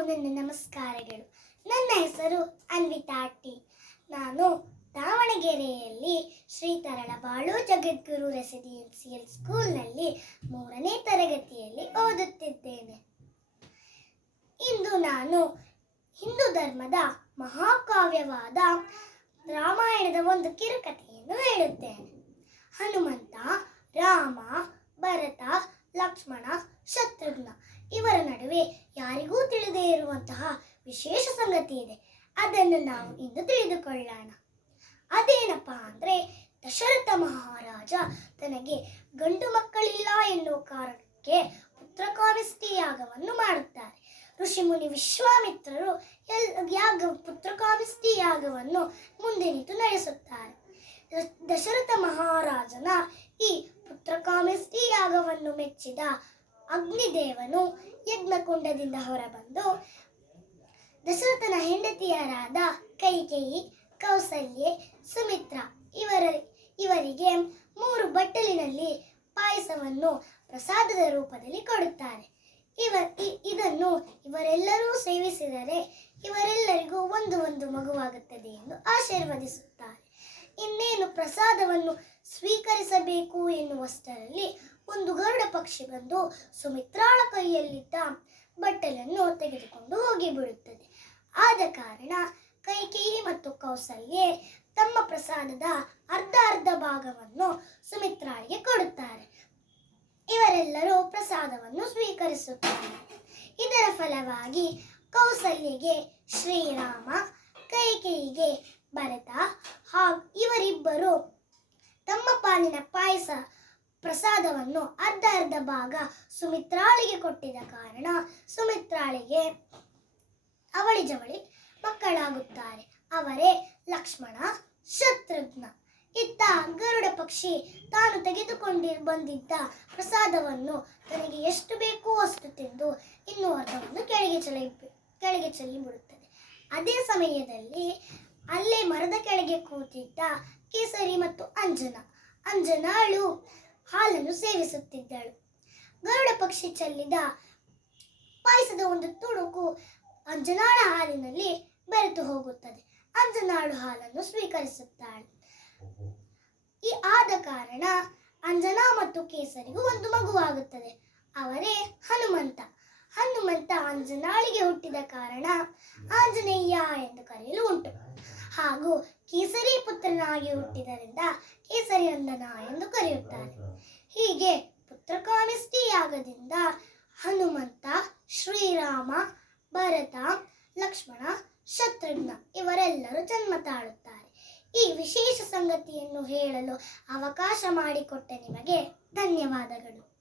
ನನ್ನ ನಮಸ್ಕಾರಗಳು. ನನ್ನ ಹೆಸರು ಅನ್ವಿತಾ ಟಿ ನಾನು ದಾವಣಗೆರೆಯಲ್ಲಿ ಶ್ರೀ ತರಳಬಾಳು ಜಗದ್ಗುರು ರೆಸಿಡೆನ್ಸಿಯಲ್ ಸ್ಕೂಲ್ನಲ್ಲಿ ಮೂರನೇ ತರಗತಿಯಲ್ಲಿ ಓದುತ್ತಿದ್ದೇನೆ. ಇಂದು ನಾನು ಹಿಂದೂ ಧರ್ಮದ ಮಹಾಕಾವ್ಯವಾದ ರಾಮಾಯಣದ ಒಂದು ಕಿರುಕಥೆಯನ್ನು ಹೇಳುತ್ತೇನೆ. ಹನುಮಂತ ರಾಮ ಭರತ ಲಕ್ಷ್ಮಣ ಶತ್ರುಘ್ನ ಇವರ ನಡುವೆ ಇರುವಂತಹ ವಿಶೇಷ ಸಂಗತಿ ಇದೆ. ಅದನ್ನು ನಾವು ಇಂದು ತಿಳಿದುಕೊಳ್ಳೋಣ. ಅದೇನಪ್ಪ ಅಂದ್ರೆ ದಶರಥ ಮಹಾರಾಜ ತನಗೆ ಗಂಡು ಮಕ್ಕಳಿಲ್ಲ ಎನ್ನುವ ಕಾರಣಕ್ಕೆ ಪುತ್ರಕಾಮಿಷ್ಠಿ ಯಾಗವನ್ನು ಮಾಡುತ್ತಾರೆ. ಋಷಿಮುನಿ ವಿಶ್ವಾಮಿತ್ರರು ಎಲ್ ಯಾಗ ಪುತ್ರಕಾಮಿಷ್ಠಿ ಯಾಗವನ್ನು ಮುಂದೆ ನಿಂತು ನಡೆಸುತ್ತಾರೆ. ದಶರಥ ಮಹಾರಾಜನ ಈ ಪುತ್ರಕಾಮಿಷ್ಠಿ ಯಾಗವನ್ನು ಮೆಚ್ಚಿದ ಅಗ್ನಿದೇವನು ಯಜ್ಞಕುಂಡದಿಂದ ಹೊರಬಂದು ದಶರಥನ ಹೆಂಡತಿಯರಾದ ಕೈಕೇಯಿ, ಕೌಸಲ್ಯೆ, ಸುಮಿತ್ರ ಇವರ ಇವರಿಗೆ ಮೂರು ಬಟ್ಟಲಿನಲ್ಲಿ ಪಾಯಸವನ್ನು ಪ್ರಸಾದದ ರೂಪದಲ್ಲಿ ಕೊಡುತ್ತಾರೆ. ಇವ ಇದನ್ನು ಇವರೆಲ್ಲರೂ ಸೇವಿಸಿದರೆ ಇವರೆಲ್ಲರಿಗೂ ಒಂದು ಒಂದು ಮಗುವಾಗುತ್ತದೆ ಎಂದು ಆಶೀರ್ವದಿಸುತ್ತಾರೆ. ಇನ್ನೇನು ಪ್ರಸಾದವನ್ನು ಸ್ವೀಕರಿಸಬೇಕು ಎನ್ನುವಷ್ಟರಲ್ಲಿ ಒಂದು ಗರುಡ ಪಕ್ಷಿ ಬಂದು ಸುಮಿತ್ರಾಳ ಕೈಯಲ್ಲಿದ್ದ ಬಟ್ಟಲನ್ನು ತೆಗೆದುಕೊಂಡು ಹೋಗಿಬಿಡುತ್ತದೆ. ಆದ ಕಾರಣ ಕೈಕೇಯಿ ಮತ್ತು ಕೌಸಲ್ಯೆ ತಮ್ಮ ಪ್ರಸಾದದ ಅರ್ಧ ಅರ್ಧ ಭಾಗವನ್ನು ಸುಮಿತ್ರಾಳಿಗೆ ಕೊಡುತ್ತಾರೆ. ಇವರೆಲ್ಲರೂ ಪ್ರಸಾದವನ್ನು ಸ್ವೀಕರಿಸುತ್ತಾರೆ. ಇದರ ಫಲವಾಗಿ ಕೌಸಲ್ಯಗೆ ಶ್ರೀರಾಮ, ಕೈಕೇಯಿಗೆ ಭರತ ಹಾಗೂ ಇವರಿಬ್ಬರು ಪಾಲಿನ ಪಾಯಸ ಪ್ರಸಾದವನ್ನು ಅರ್ಧ ಅರ್ಧ ಭಾಗ ಸುಮಿತ್ರಾಳಿಗೆ ಕೊಟ್ಟಿದ ಕಾರಣ ಸುಮಿತ್ರಾಳಿಗೆ ಅವಳಿ ಜವಳಿ ಮಕ್ಕಳಾಗುತ್ತಾರೆ. ಅವರೇ ಲಕ್ಷ್ಮಣ ಶತ್ರುಘ್ನ. ಇತ್ತ ಗರುಡ ಪಕ್ಷಿ ತಾನು ತೆಗೆದುಕೊಂಡಿ ಬಂದಿದ್ದ ಪ್ರಸಾದವನ್ನು ತನಗೆ ಎಷ್ಟು ಬೇಕೋ ಅಷ್ಟು ತಿಂದು ಇನ್ನೂ ಅರ್ಧವನ್ನು ಕೆಳಗೆ ಚಲಿ ಕೆಳಗೆ ಬಿಡುತ್ತದೆ ಅದೇ ಸಮಯದಲ್ಲಿ ಅಲ್ಲೇ ಮರದ ಕೆಳಗೆ ಕೂತಿದ್ದ ಕೇಸರಿ ಮತ್ತು ಅಂಜನ. ಅಂಜನಾಳು ಹಾಲನ್ನು ಸೇವಿಸುತ್ತಿದ್ದಳು. ಗರುಡ ಪಕ್ಷಿ ಚೆಲ್ಲಿದ ಪಾಯಸದ ಒಂದು ತುಣುಕು ಅಂಜನಾಳ ಹಾಲಿನಲ್ಲಿ ಬೆರೆತು ಹೋಗುತ್ತದೆ. ಅಂಜನಾಳು ಹಾಲನ್ನು ಸ್ವೀಕರಿಸುತ್ತಾಳೆ. ಈ ಆದ ಕಾರಣ ಅಂಜನಾ ಮತ್ತು ಕೇಸರಿಗೂ ಒಂದು ಮಗುವಾಗುತ್ತದೆ. ಅವರೇ ಹನುಮಂತ. ಹನುಮಂತ ಅಂಜನಾಳಿಗೆ ಹುಟ್ಟಿದ ಕಾರಣ ಆಂಜನೇಯ ಎಂದು ಕರೆಯಲು ಉಂಟು. ಹಾಗೂ ಕೇಸರಿ ಪುತ್ರನಾಗಿ ಹುಟ್ಟಿದರಿಂದ ಕೇಸರಿ ಅಂದನ ಎಂದು ಕರೆಯುತ್ತಾರೆ. ಹೀಗೆ ಪುತ್ರಕಾಮಿಷ್ಟಿ ಯಾಗದಿಂದ ಹನುಮಂತ, ಶ್ರೀರಾಮ, ಭರತ, ಲಕ್ಷ್ಮಣ, ಶತ್ರುಘ್ನ ಇವರೆಲ್ಲರೂ ಜನ್ಮ ತಾಳುತ್ತಾರೆ ಈ ವಿಶೇಷ ಸಂಗತಿಯನ್ನು ಹೇಳಲು ಅವಕಾಶ ಮಾಡಿಕೊಟ್ಟ ನಿಮಗೆ ಧನ್ಯವಾದಗಳು.